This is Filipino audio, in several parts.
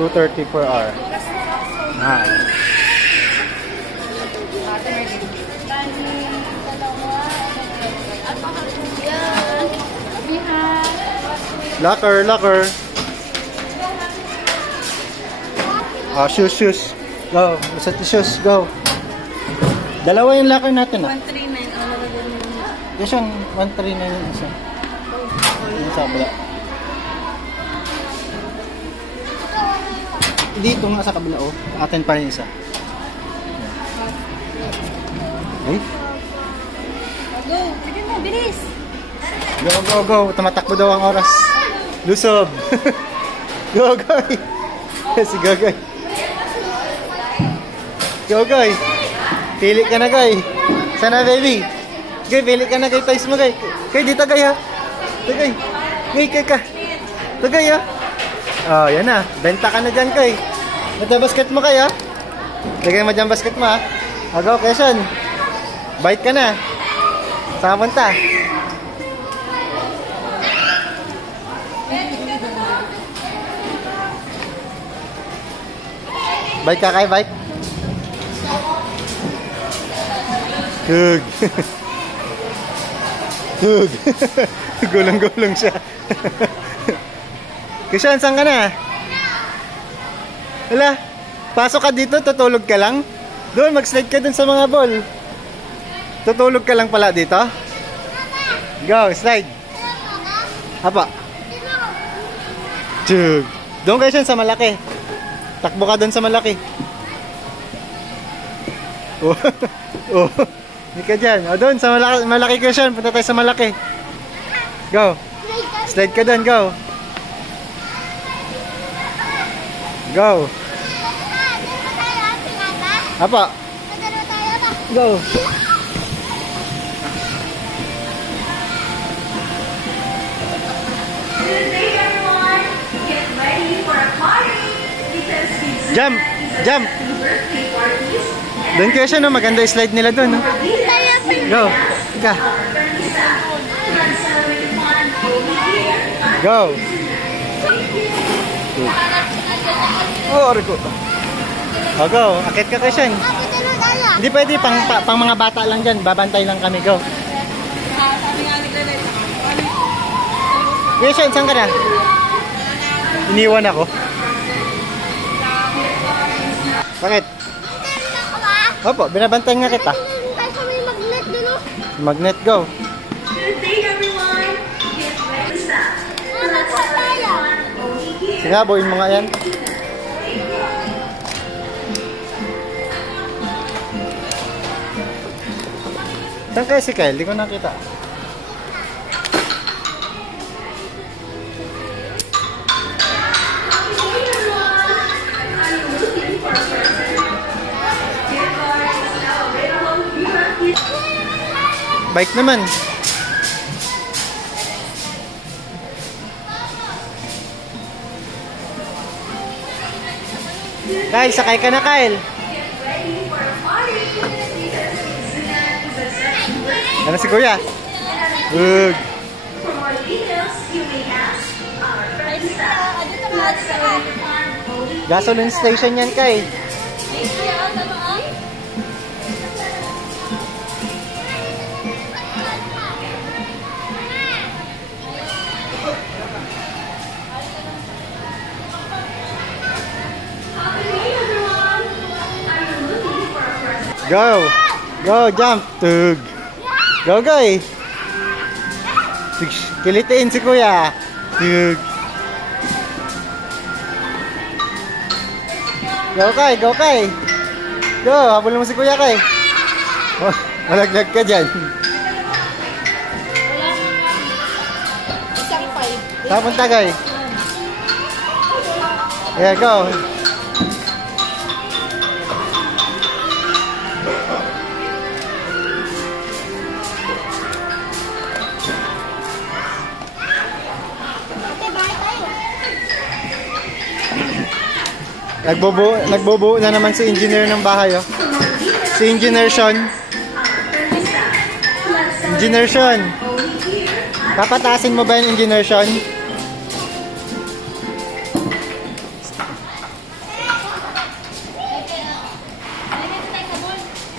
230 per hour. Ah. Locker, locker. Ah, shoes. Go. Set the shoes. Go. Dalawa yung locker natin, ah. 139. Yes, yun. 139 yung isa. Yung sa kabila. Dito nga sa kabila, oh. Atin pa rin isa. Okay. Go. Sige mo, bilis. Go. Tumatakbo daw ang oras. Lusob. Go, guy. Si Gagay. Go, guy. Pili ka na, guy. Sana, baby. Guy, pili ka na, guy. Toys mo, guy. Guy, dito, guy, ha. Dito, guy. Guy, ka. Dito, guy, ha. Oh, yan na. Benta ka na dyan, guy. Ito, basket mo, guy, ha. Lagay mo dyan basket mo, ha. Go, Quezon. Bite ka na. Saan ka punta? Bike ka kay bike? Hug. Hug. Gulong-gulong siya. Kishan, saan ka na? Wala. Pasok ka dito, tutulog ka lang? Doon, mag-slide ka dun sa mga ball. Tutulog ka lang pala dito? Go, slide. Apa? Hug. Doon kayo siya sa malaki. Takbo ka doon sa malaki. Oh. Oh. Hindi ka dyan. O doon sa malaki ka siya. Punta tayo sa malaki. Go. Slide ka doon. Go. Go. Apa? Go. Jump. Doon kayo siya, no? Maganda yung slide nila doon, no? Go. Ika. Go. Oh, orgo. Oh, go. Akit ka kayo siya. Hindi pwede, pang mga bata lang dyan. Babantay lang kami. Go. Kuya siya, saan ka na? Iniwan ako. Bakit? Opo, binabantay nga kita. Kasi may magnet dun, oh. Magnet, go. Good day, everyone. Get ready to stop. Sige, buuin mo nga yan. Saan kaya si Kyle? Di ko nakita. Bike naman. Kyle, sakay ka na, Kyle. Ano si Kuya? Good. For more details, you may ask our friend staff. Gasoline station yan, Kyle. Go! Go, jump! Tug! Go, guy! Kilitiin si Kuya! Tug! Go, Kay! Go, Kay! Go! Habol mo si Kuya, Kay! Oh, malaglag ka dyan! Isang 5. Saan punta, Kay? Yeah, go! Nagbubuo na naman si engineer ng bahay, oh. Si Engineer Sean. Engineer Sean. Papatasin mo ba yung Engineer Sean?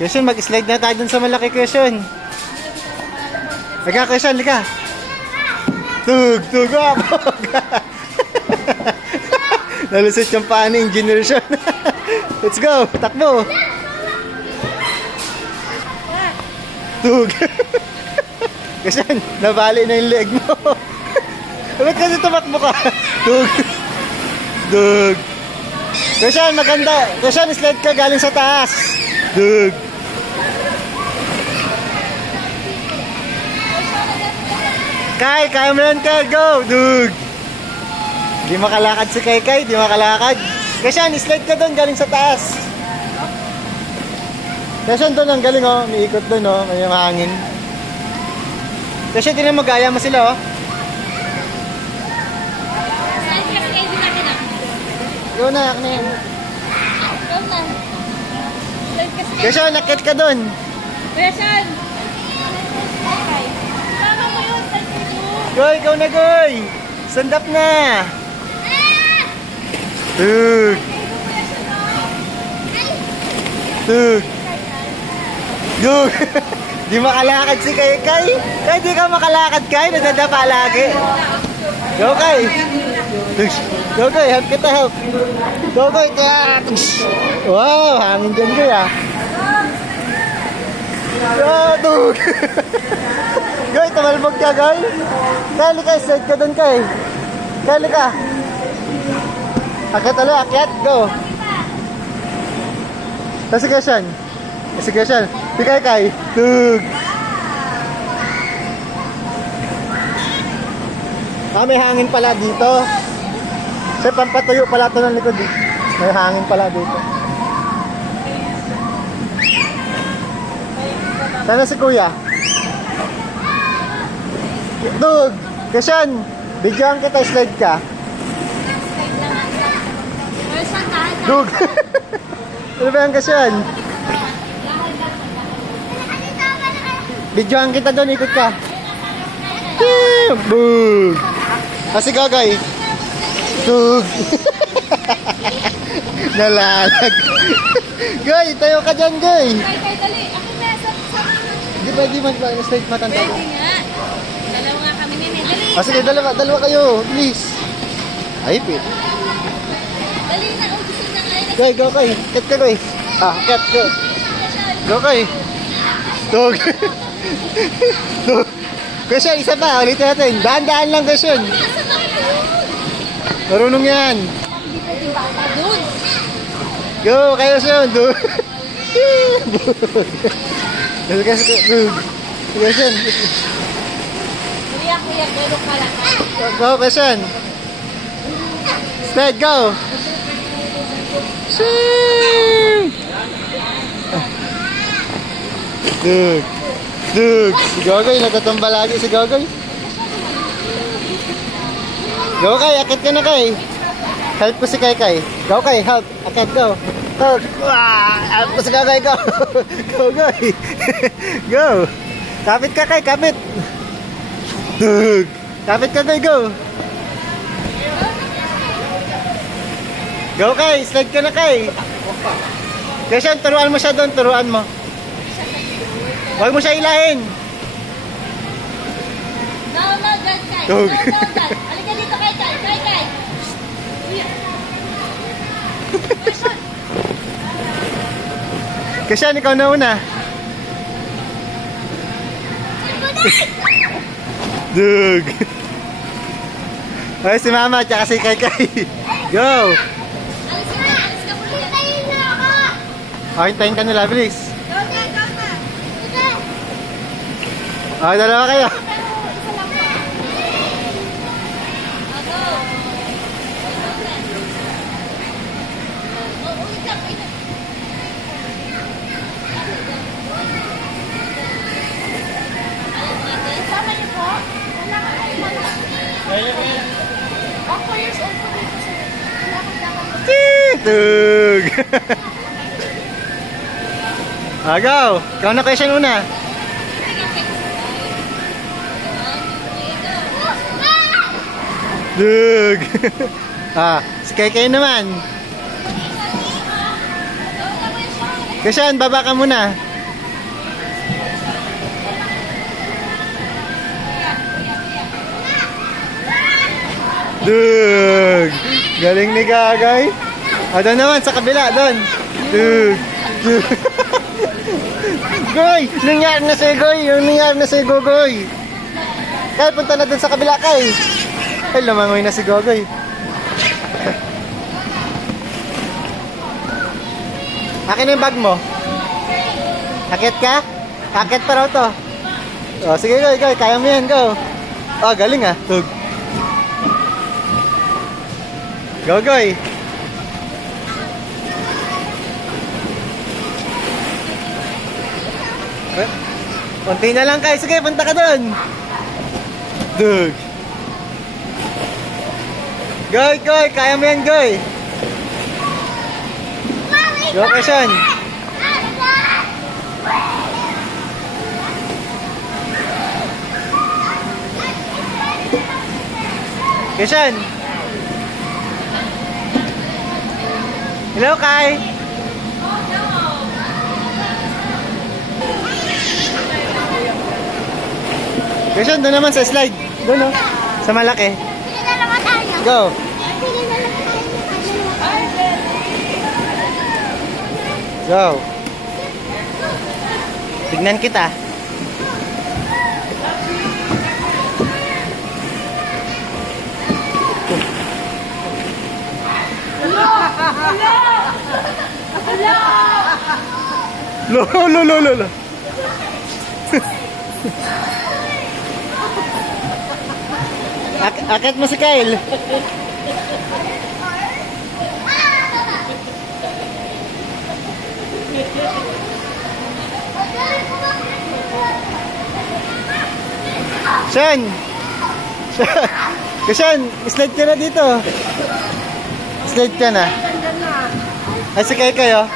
Christian, mag-slide na tayo dun sa malaki, Christian. Liga, Christian, liga. Tug, tug, wapog. Nalusot yung paa ni Engineer Sean. Let's go, takbo. Tug. Christian, nabali na yung leg mo. Ba't kasi tumakbo ka? Tug. Tug. Christian, maganda. Christian, slide ka galing sa taas. Tug. Kai, kaya mo yan, Kai. Go! Dug! Di makalakad si Kai. Di makalakad. Christian, slide ka doon galing sa taas. Christian, doon ang galing, oh. May ikot doon, oh. May mahangin. Christian, tinan mo, gaya mo sila, oh. Slide kasi kayo din natin ah. Ikaw na, ako na yan. Ikaw na. Slide kasi kayo. Christian, nakit ka doon. Kuya Sean! Okay. Tama mo yun, slide kayo. Goy, ikaw na, Goy. Stand up na. Dug! Dug! Dug! Di makalakad si Kai. Kai, di ka makalakad, Kai. Nadadapa lagi. Go, Kai. Go, Kai. Help kita, help. Go, Kai. Wow, hangin dyan, Kai, ah. Go, Dug! Goy, tumalbog ka, Goy. Kai, lika, slide ka dun, Kai. Kai, lika. Akyat ulit, akyat. Go. Sige, Sean. Sige, Sean. Si Kai. Tug. Ah, may hangin pala dito. Kasi pampatuyo pala ito ng likod. May hangin pala dito. Sana si Kuya. Tug. Sean, bigyan kita, slide ka. Dug! Ano ba yan, Kasyan? Videoan kita doon, ikot ka. Bug! Kasi gagay. Dug! Nalalag. Gay, tayo ka dyan, Gay. Kay, dali. Ako na, Di ba, di mag-slide matanda? pwede nga. Dalawa nga kami nini. Dali. Sige, dalawa kayo. Please. Ay, pit. Dali na. Gusto na kayo. Gay, go, Gay. Kat ka, Gay. Ah, kat, go. Go, Gay. Dug! Dug! Question, isa pa. Ulitin natin. Daan-daan lang, question. Marunong yan. Doon. Go, kayo siya. Dug! Dug! Question. Kuya, pero pala. Go, question. Slide, go. Dug! Dug! Si Gogoy, nagtatamba lagi si Gogoy. Go, Kay. Akit ka na, Kay. Help ko si Kay. Go, Kay. Help. Akit, go. Help. Help ko si Gogoy. Go. Go, Goy. Go. Kapit ka, Kay. Kapit. Dug! Kapit ka, Kay. Go. Go, Kay. Slide ka na, Kay. Kasi turuan mo siya doon. Turuan mo. Huwag mo siya ilahin. No, dad, Kay. Dug. No, dad. Halika dito, Kay. Kuya. Kasi ikaw na una. Dug. Ay, si Mama, tsaka si Kay. Go. Alis ka muli. Tayin na ako. Hintayin ka nila, bilis. Go na. Okay, dalawa kayo. Isa lang po. Go. Wait lang. Sama niyo po? Wala ka kayo. 4 years old po dito sir. Wala kang dapat. Dug. Go. Ikaw na question una. Dug. Si Kay naman. Kasyan, baba ka muna. Dug! Galing ni Gagay. O, doon naman, sa kabila, doon. Dug! Dug! Goy! Nangyari na sa'yo, Goy! Yung nangyari na sa'yo, Gogoy! Kay, punta na doon sa kabila, Kay! Ay, lumangoy na si Gogoy. Akin na yung bag mo. Akit ka? Akit pa raw to. O, sige, Goy, Goy. Kaya mo yan, go. O, galing ah. Tug. Go, Goy. Konti na lang, Kay. Sige, punta ka doon. Dug. Goy, Goy. Kaya mo yan, Goy. Go, Quezon. Quezon. Hello, Kai. Quezon, doon naman sa slide. Doon, oh. Sa malaki. Sige na naman tayo. Go. Sige na naman tayo. Go. Tignan kita. Lo, lo, lo, lo, lo. Akit mo si Kyle. Shan! Shan! Slide ka na dito. Slide ka na. Ay, si Kay kayo.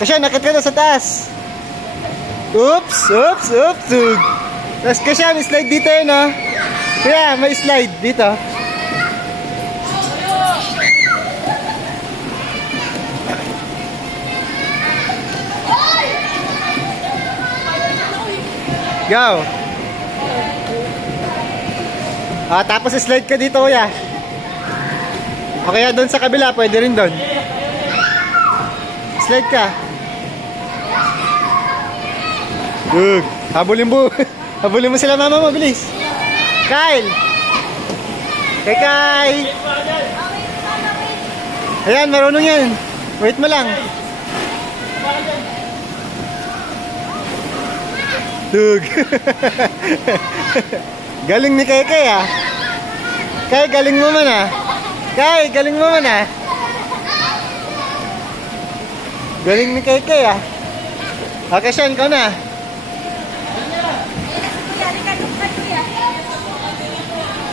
Kasyan, nakit ka na sa taas. Oops! Oops! Oops! Tapos Kasyan, slide dito yun, oh. Kaya, may slide dito. Go! Ah, tapos slide ka dito, kuya. O kaya doon sa kabila, pwede rin doon. Slide ka. Good. Habulin mo. Habulin mo sila, mama mo, bilis. Kyle! Kay Kay! Ayan, marunong yan. Wait mo lang. Dug. Galing ni Kay Kay, ah. Kay, galing mo man, ah. Kay, galing mo man, ah. Galing ni Kay Kay, ah. Okay, Sean, ikaw na.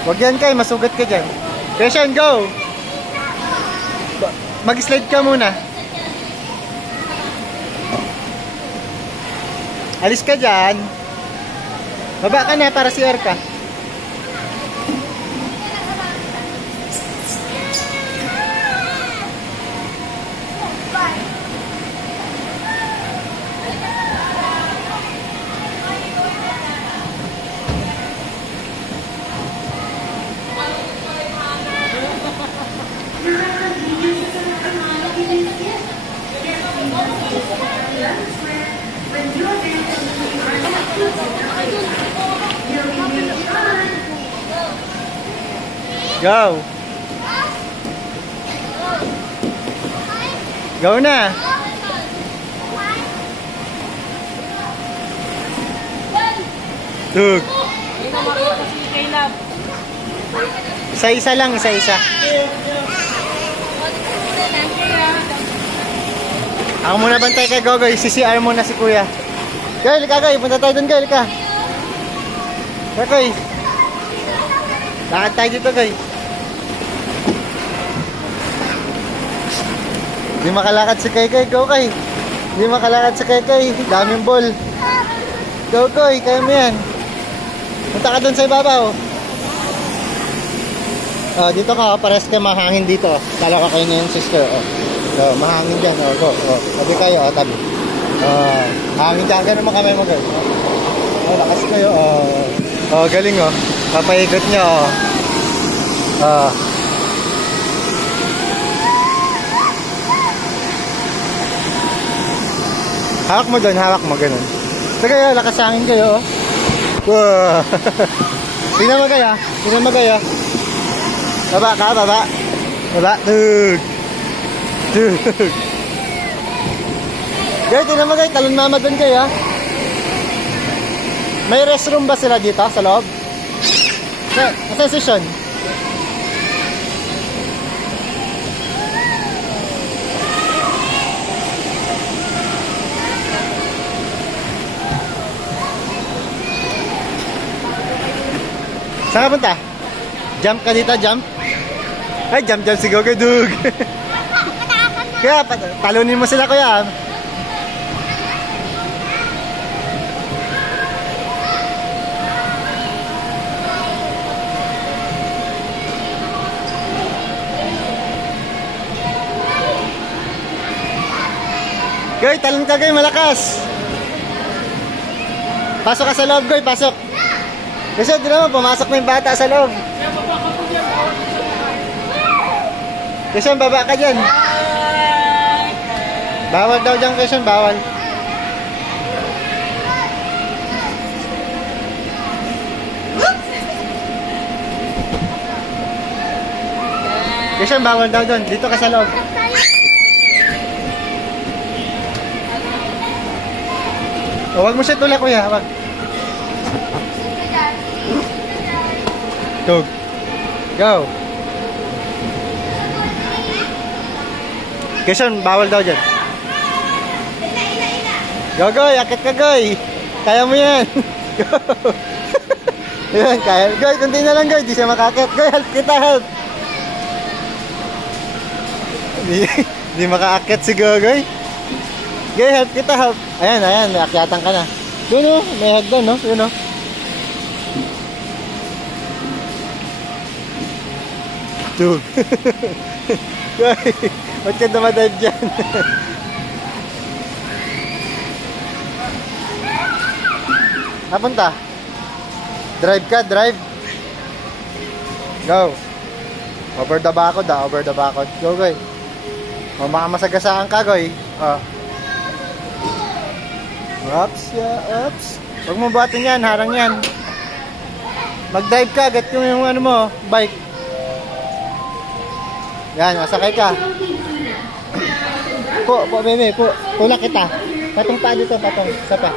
Huwag yan, Kay. Masugat ka dyan. Okay, Sean, go. Mag-slide ka muna. Alis ka dyan. Baba ka na para si Erka. Go. Go na. Tug. Isa-isa lang, isa-isa. Ako muna bantay kay Gogoy, CCR muna si Kuya. Goy, lika Goy, punta tayo dun Goy, lika. Goy. Lakad tayo dito Goy. Hindi makalakad si Kay Kay, go Kay. Hindi makalakad si Kay Kay, daming ball. Go Goy, kaya mo yan. Punta ka dun sa ibabaw. Dito ka, pares ka mahangin dito. Dalawa kayo na yung sister. So, mahangin dyan. Go. Tabi kayo, tabi. Hangin dyan. Ganun mo kamay mo, guys. Oh, lakas kayo. Oh, galing oh. Papaikot niya oh. Oh. Hawak mo doon, hawak mo ganun. Sige, lakas sa akin kayo oh. Wow. Tingnan mo kayo. Tingnan mo kayo. Baba ka, baba. Baba. Tug. Tug. Guys, tingnan mo guys. Talon mama doon kayo. May restroom ba sila dito sa loob? Sa session? Saan ka punta? Jump ka dito, jump? Ay, jump si Gogo Dug. Kaya, talunin mo sila kuya. Goy, talon ka Goy, malakas. Pasok ka sa loob Goy, pasok. Kasi di naman, pumasok na yung bata sa loob. Kasi baba ka dyan. Bawal daw dyan, Quezon, bawal. Quezon, bawal daw doon. Dito ka sa loob. O, wag mo siya tulak, kuya. Wag. Tug. Go. Quezon, bawal daw dyan. Go, Goy. Akit ka, Goy. Kaya mo yan. Go. Yan, kaya. Goy, kunti na lang, Goy. Di siya makakit. Goy, help kita, help. Di makaakit si Gogoy. Goy, help kita, help. Ayan, ayan. May akyatan ka na. Doon, oh. May hagdan, no? Yun, oh. Tug. Goy, ba't ka dumadive dyan? Napunta? Drive ka, drive. Go. Over the bakod, over the bakod. Go, Goy. O, makamasagasaan ka, Goy. O. Ups, yeah, ups. Huwag mo buhatin yan, harang yan. Mag-drive ka, get yung ano mo, bike. Yan, masakay ka. Po, bebe, po. Tulak kita. Patong pa dito, patong. Isa pa.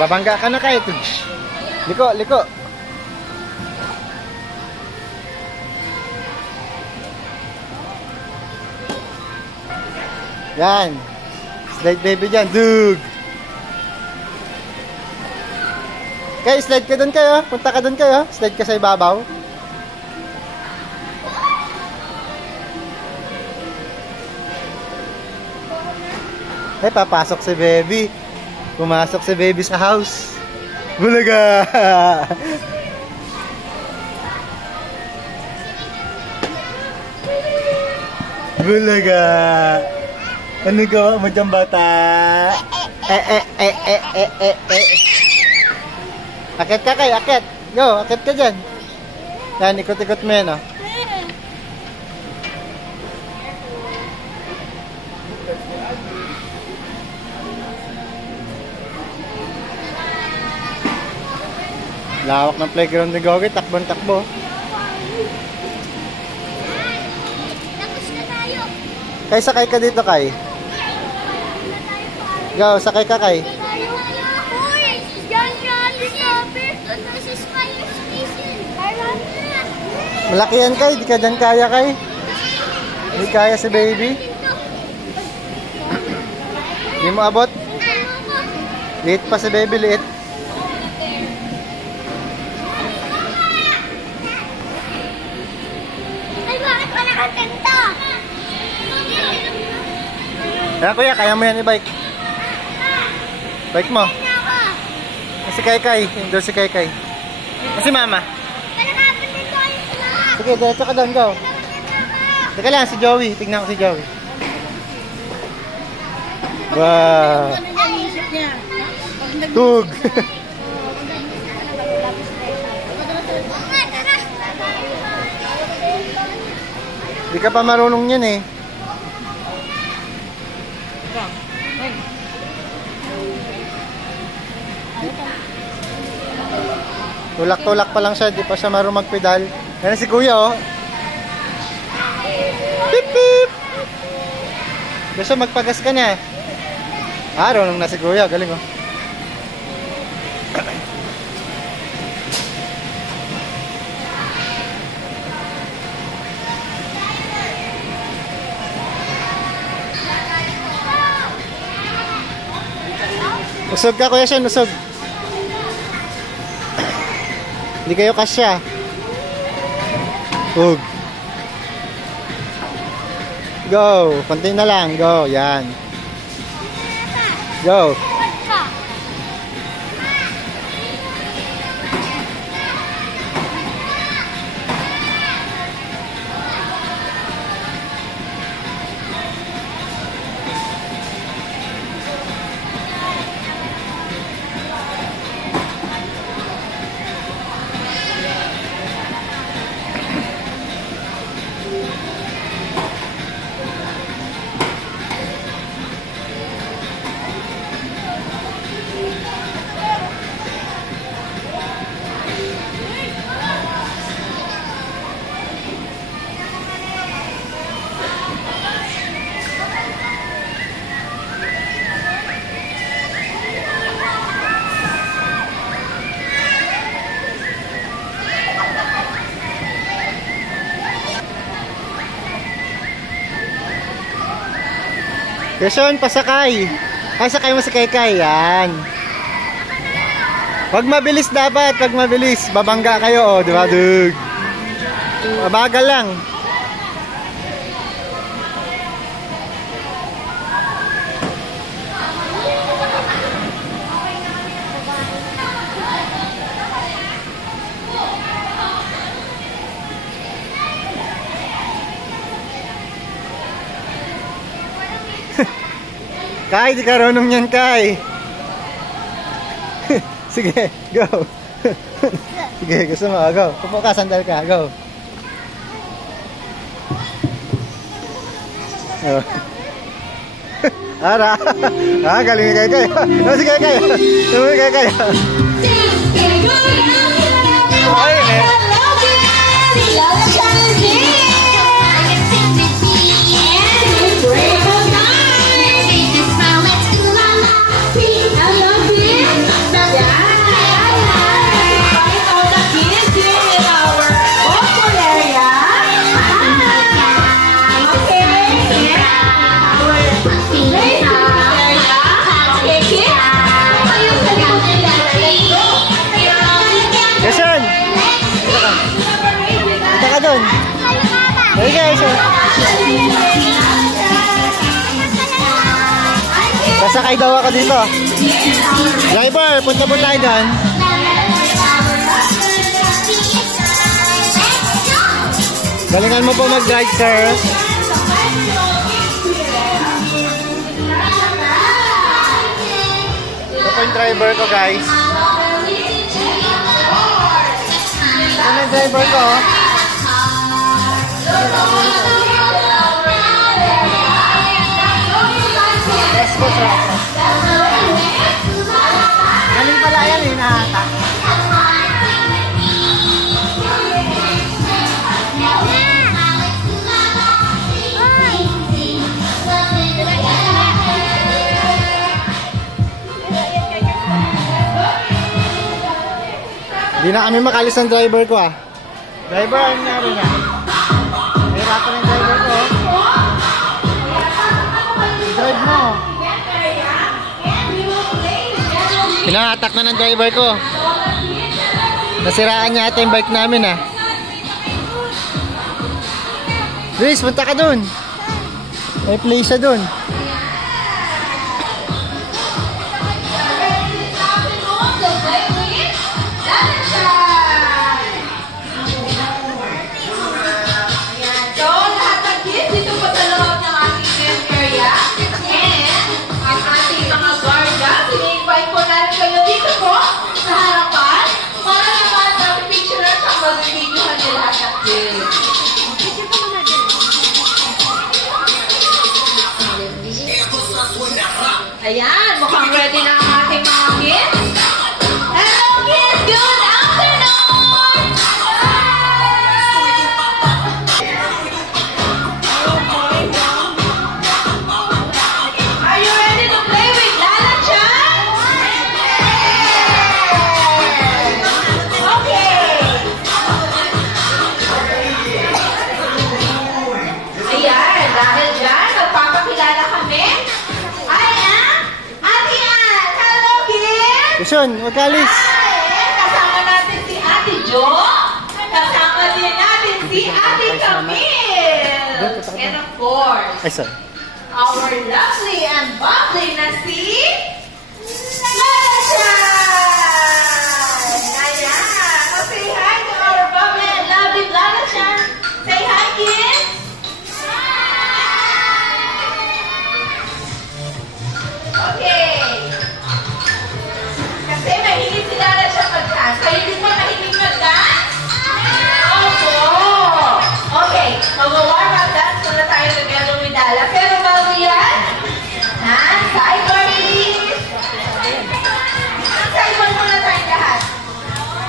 Babangga ka na kayo. Liko, liko. Yan. Slide baby dyan. Dug. Kayo, slide ka dun kayo. Punta ka dun kayo. Slide ka sa ibabaw. Eh, papasok si baby. Pumasok si baby sa house. Bulaga! Bulaga! Ano gawa mo dyan, bata? Akit ka kayo, akit. Go, akit ka dyan. Yan, ikot-ikot mo yan, oh. Lawak ng playground ni Gogi, takbon-takbo. Tapos na tayo. Kay, sakay ka dito, Kay. Go, sakay ka, Kay. Uy, yan Charlie sabi. This is fire station. Malaki yan, Kay. Di ka dyan kaya, Kay. Di kaya si baby. Di mo abot. Liit pa si baby, liit. Kaya kuya, kaya mo yan i-bike. Bike mo. Si Kaykay. Doon si Kaykay. Si Mama. Sige, diretso ka doon. Go. Teka lang, si Joey. Tignan ko si Joey. Wow. Tug. Di ka pa marunong yan eh. Tulak-tulak pa lang siya, di pa siya marunong magpedal. Yan si Kuya oh. Pip pip. Gusto magpagas ka na. Araw nung nasi Kuya, galing oh. Usog ka Kuya Sean, usog. Hindi kayo kasya. Ug. Go, konti na lang, go, yan. Go. Yason, pasakay. Pasakay mo si Kaykay. Yan. Huwag mabilis dapat. Huwag mabilis. Babangga kayo. Oh, di ba? Dug. Mabagal lang. Kai, di ka runong yan, Kai. Sige, go. Sige, gusto mo, go. Pupo ka, sandal ka, go. Oh. Ara. Galing ni Kaykay. Sige, Kaykay. Sige, Kaykay. Ay, eh. Hey guys, sasakay daw ako dito. Driver, punta po tayo doon. Galingan mo po mag-drive, sir. Ito po yung driver ko, guys. Ito na yung driver ko. Yes po, sir. Galing pala yan, hinahata. Hindi na kami makalis ng driver ko ah. Driver, ano nangyari na? Hirapan ng driver ko. I-drive mo. Hinahatak na ng driver ko. Nasiraan niya ata yung bike namin ah. Luis, punta ka dun. May place siya dun. Ayan, mukhang ready na ang ating mga kids. Hello kids, good afternoon! Are you ready to play with Lala Chan? Okay. Ayan, dahil dyan, magpapakilala kami. I am Ate Ann. Hello kids! Kusun, magkalis. Kasama natin si Ate Jo. Kasama din natin si Ate Camille. And of course, Ay, sorry. our lovely and bubbly na si Lala Chan. Ayan. Say hi to our bubbly and lovely Lala Chan. Say hi, kids. Okay. Kasi mahilig si Lala Chan mag-dance. Kayo din ba mahilig mag-dance? Opo. Okay. Mag-warm up dance muna tayo together with Lala. Pero bago yan, sidebar please. Sidebar muna tayo lahat. Sidebar.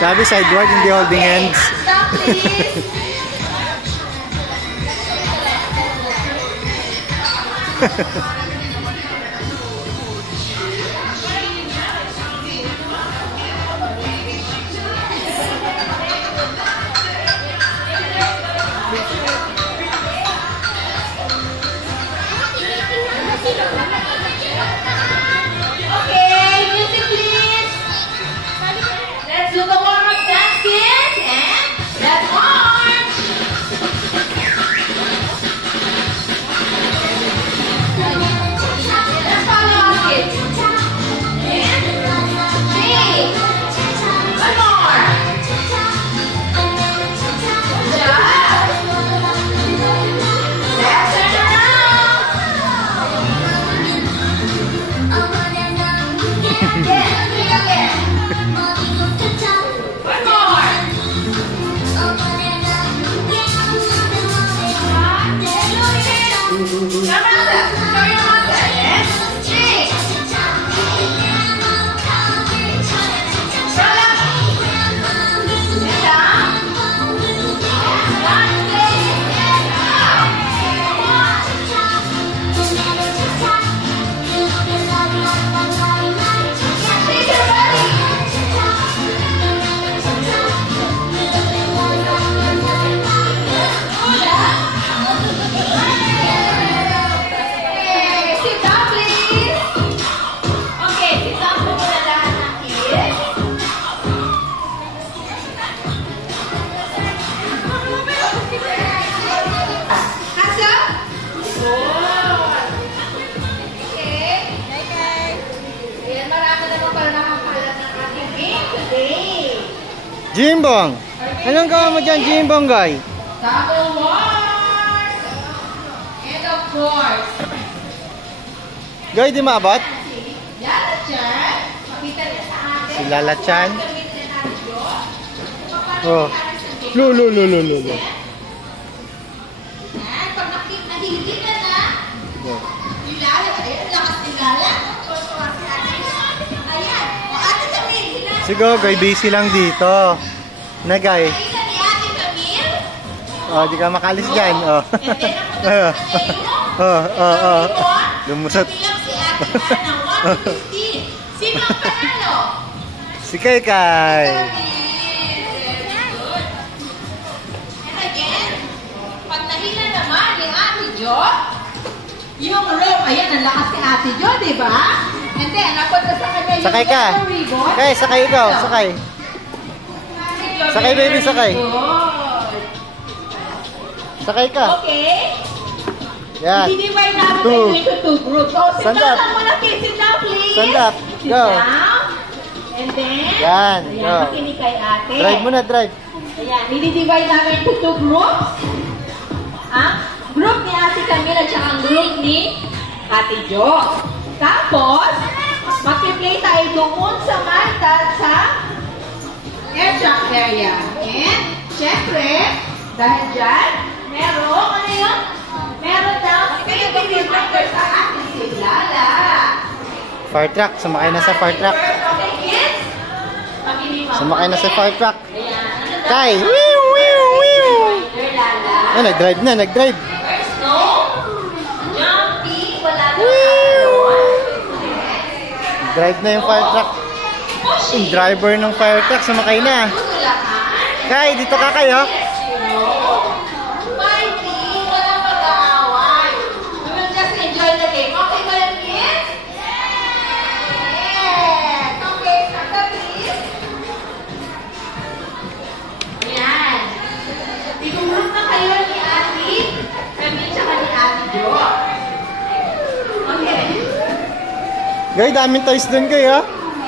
Sabi sideward, hindi holding hands. Stop please. Okay, music please. Let's do the warm-up dance, kids, and let's march. Let's follow our kids. And 3. One more. Jump. Let's turn around. Yes, again. One more. Jump out. Show your muscle. And 3. Roll up. And down. One, place, and up. Shake your body. Okay, sit down please. Okay, sit down po muna lahat ng kids. Hands up. Good. Okay. Ayan, marami naman pala nakakalat ng ating game today. Jimbong! Anong gawa mo dyan, Jimbong, guy? Double wars. And of course, Guy, di maabot? Lala Chan. Pakita niya sa atin. Si Lala Chan. Gamitin natin yun. Oh. Lo. Yan, pag nahigit na na, yung Lala, ayan, lakas ni Lala. Ayan, o Ate Camille, hinahit. Si Gogoy, busy lang dito. Na, guy. Nakita ni Ate Camille. Oh, di ka makalis dyan. Oh. And then, ang Oh. Lumusot. bilang si Ate Ann ng 150. Sino ang panalo? Si Kai Kai. And again, pag nahila naman ni Ate Jo, yung rope, ayan, ang lakas ni Ate Jo, di ba? And then, napunta sa kanya yung Sakay ka. yellow ribbon. Kai, sakay ikaw. Sakay. Sakay, baby, sakay. Good. Sakay ka. Okay. Yan. I-divide namin Two. kayo into 2 groups. So, sit Stand down up. lang muna, kids. Sit down, please. Stand up. Sit Go. down. And then, Yan. ayan, Go. makinig kay ate. Drive mo na, drive. Ayan, i-divide namin into 2 groups. Ang group ni Ate Camille at saka ang group ni Ate Jo. Tapos, mag-play tayo doon sa Malta sa cafeteria. And, syempre, dahil dyan, ano yun? Meron daw, favorite member sa atin si Lala. Fire truck. Sumakay na sa fire truck. Okay, kids? Makinig mo. Sumakay na sa fire truck. Ayan. Kay! Wiu, wiu, wiu! Lala. Ah, nag-drive na, nag-drive. No. Jumping. Wala daw Drive na yung fire truck. Yung driver ng fire truck, sumakay na. Kay, dito ka kayo. Fighting. Walang pag-aaway. We will just enjoy the game. Okay ba yan, kids? Yes. Okay, Santa, please. Ayan. Tinulog na kayo ni Ate. Kami tsaka ni Ate Jo. Okay. Kay, daming toys doon kayo.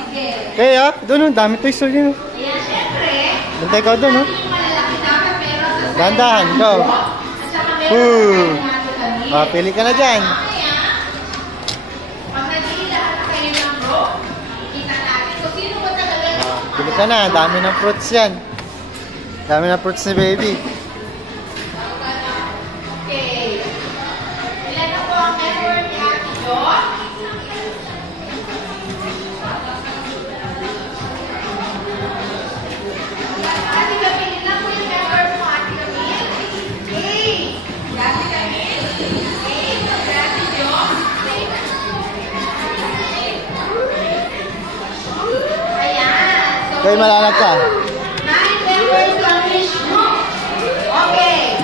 Okay. Kaya, doon, daming toys doon. Ayan, syempre. Bantay ka doon, no? Yung malalaki dapat pero sa Dahan-dahan, go. At saka meron Ooh. kami. Ah, pili ka na dyan. Mamaya, pag naging lahat na kayo ng rope, ikita natin kung sino ba talaga yung Pili ka na, dami ng fruits yan. Dami ng fruits ni baby. Okay. Ilan na po ang member ni Ate Jo? Ate Camille, ilan po yung member mo, Ate Camille? 8. Ate Camille? 8. Ate Jo? Ayan. So, Kay, malalag ka. 9 members on each group. Okay.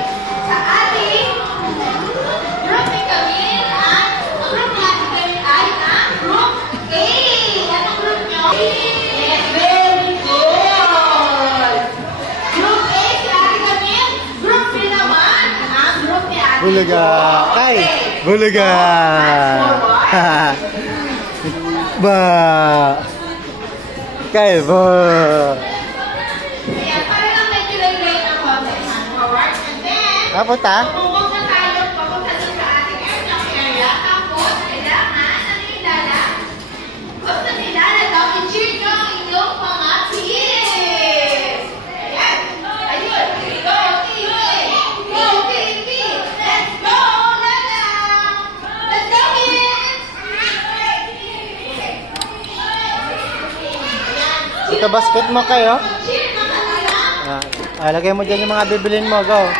Sa ating group ni Camille at group ni Ate Camille ay ang group A. Anong group nyo? Yes, very good. Group A si Ate Camille. Group B naman ang group ni Ate Bulaga. Jo. Kay, Okay. bulaga. Forward. Ba. Kay, ba. Ayan, para lang medyo late ang konti. Forward. And then, Kapunta? Pumulong na tayo, papunta doon sa ating airlock area. Tapos, kailangan, ano yung Lala? Gusto ni Lala daw, i-cheer nyo ang inyong mga kids. Ayan. Ayun. Go, team. Go, team. Let's go, Lala. Let's go, kids. Ito basket mo kayo. Cheer mga Lala. Lagay mo dyan yung mga bibilin mo. Go.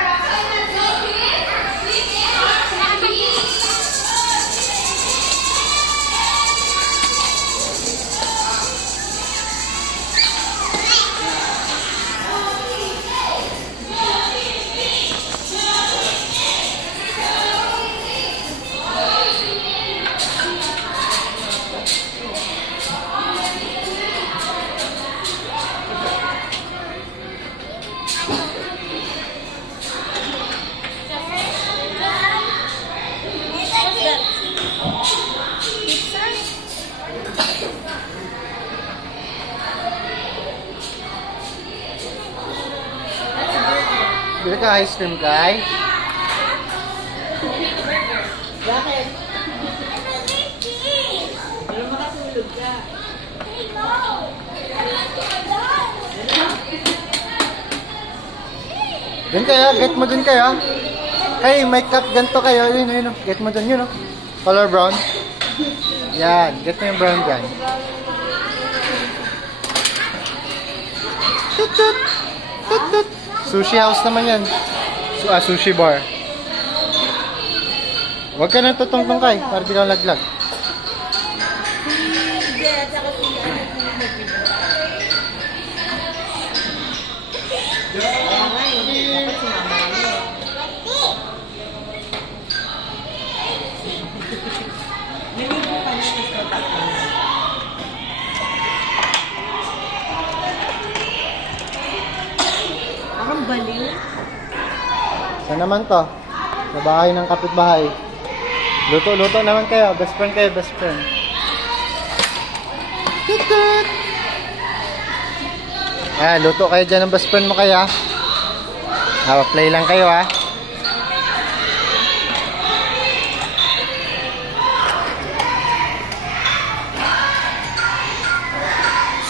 Bili ka ice cream, Kay. Bakit? Dun kayo, get mo dun kayo. Kay, may cup ganito kayo. Yun. Get mo dun yun, oh. Color brown. Yan, get mo yung brown dyan. Tut, tut. Tut, tut. Sushi house naman yan. Sushi bar. Huwag ka nang tutungtong, Kay, para di ka laglag. Ang baliw. Saan naman to? Sa bahay ng kapitbahay. Luto-luto naman kayo. Best friend kayo, best friend. Tutut! Luto kayo dyan ng best friend mo kaya. Play lang kayo, ha.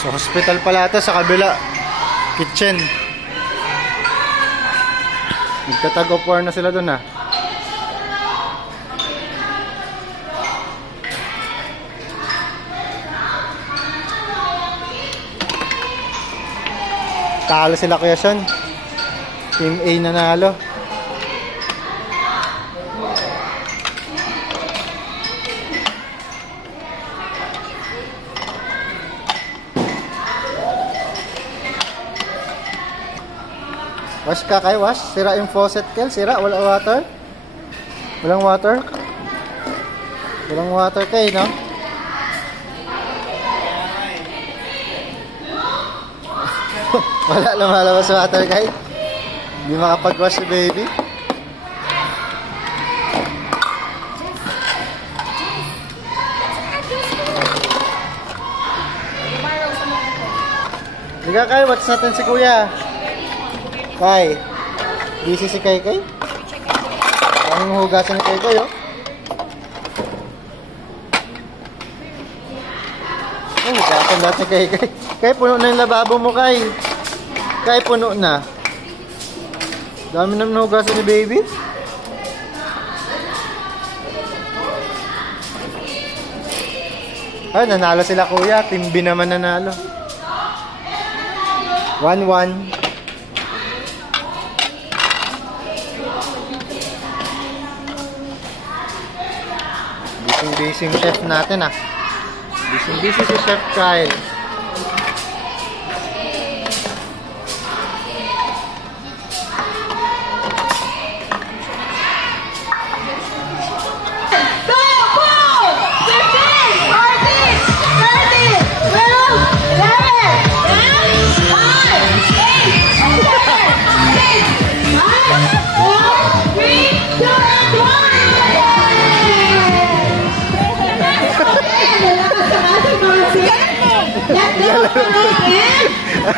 Sa hospital pala ito, sa kabila. kitchen. Nagtatag of war na sila doon ah. Talo sila Kuya Sean. Team A nanalo. Wash ka kay wash. Sira yung faucet Kel. Sira. Wala water. Walang water. Walang water kay no? Wala lumalabas sa water kay. Hindi makapag-wash si baby. Liga kay, watch natin si Kuya. Kay, busy si Kay Kay. Ang hugasan ni Kay Kay, oh. Oh, hugasan lahat ni Kay Kay. Kay, puno na yung lababo mo, Kay. Kay, puno na. Dami naman hugasan ni baby. Ay, nanalo sila Kuya. Team B naman nanalo. 1-1. Busy yung chef natin ah. Busy si Chef Kyle.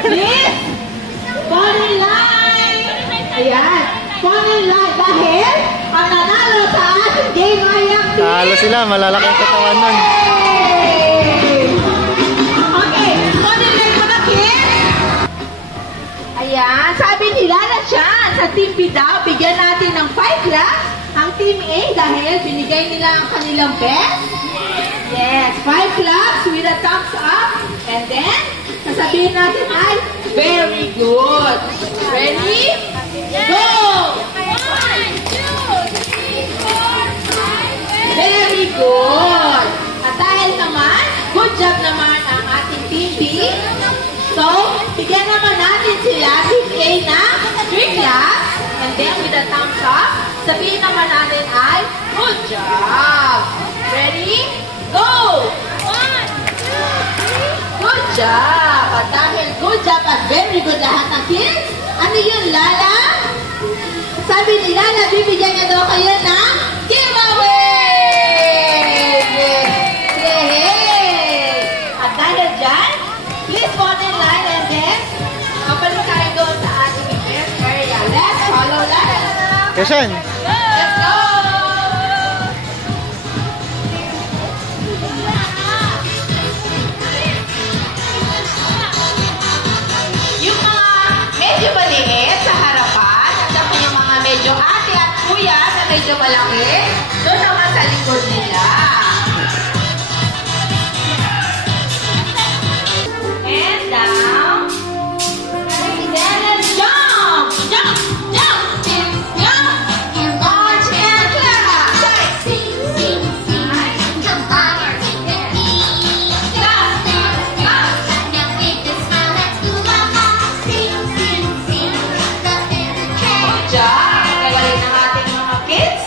Please, fall in line. Ayan, fall in line. Dahil ang nanalo sa ating game ay ang team. Talo sila, malalaking katawan nun. Okay, fall in line mga kids. Ayan, sabi nila na siya sa Team B daw, bigyan natin ng 5 laps ang Team A dahil binigay nila ang kanilang best. Yes, 5 claps with a thumbs up. And then, sasabihin natin ay, very good. Ready? Go! 1, 2, 3, 4, 5, very good. At dahil naman, good job naman ang ating Team B. So, bigyan naman natin sila, Team A na 3 claps. And then, with a thumbs up, sabihin naman natin ay, good job. Ready? Go! 1, 2, 3. Good job! At dahil good job at very good lahat ng kids, ano yun, Lala? Sabi ni Lala, bibigyan niya daw kayo ng giveaway! Yay! At dahil dyan, please fall in line and then, kapalik tayo doon sa ating event area. Let's follow Lala! Kasan? Let's go! Yung mga medyo maliit sa harapan, at saka yung mga medyo ate at kuya na medyo malaki, doon naman sa likod nila. And down. And then let's jump! Jump! Jump! Jump! March and clap! Diyan, kagaling ng ating mga kids.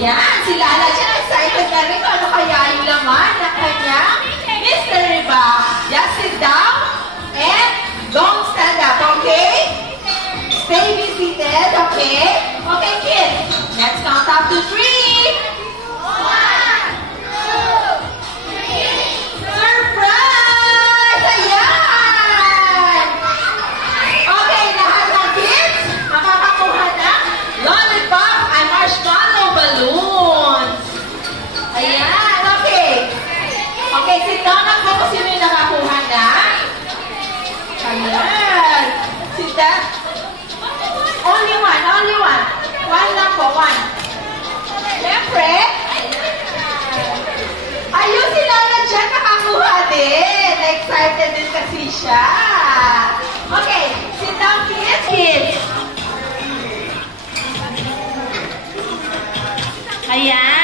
Ayan, si Lala siya excited na rin kung ano kaya yung laman ng kanyang mystery box. Just sit down and don't stand up, okay? Stay be seated, okay? Okay, kids, let's count up to 3. 1, 2, 3. Surprise! Ayan! Okay, lahat ng kids, makakakuha ng lollipop and marshmallow balloons. Ayan, okay. Okay, sit down na po kung sino yung nakakuha na. Ayan. Sit down. Only one, only one. One lang po, one. Siyempre, ayun si Lala dyan nakakuha din. Excited din kasi siya. Okay, sit down kids. Kids. Ayan.